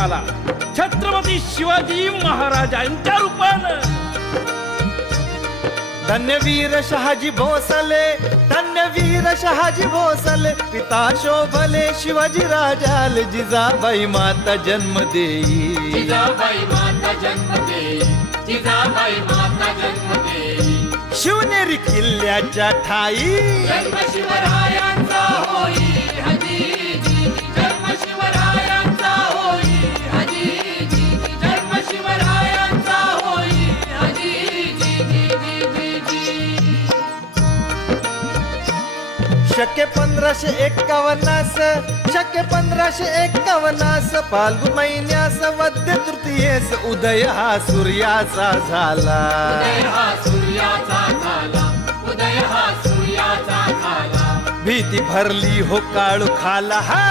आला. छत्रपती शिवाजी महाराजांच्या रूपानं. धन्यवीर शहाजी भोसले धन्यवीर शहाजी भोसले पिता शोभले शिवाजी राजाल जिजाबाई माता जन्म देई. जिजाबाई माता जन्म देई जिजाबाई माता जन्म देई. शिवनेरी किल्ल्याच्या ठाई. जन्म शके पंधराशे एक्कावन्नास शके पंधराशे एक्कावन्नास फाल्गुन महिन्यास वद्य तृतीयेस उदय हा सूर्याचा झाला. उदय हा सूर्याचा झाला उदय हा सूर्याचा झाला. भीती भरली हो काळू खाला हा.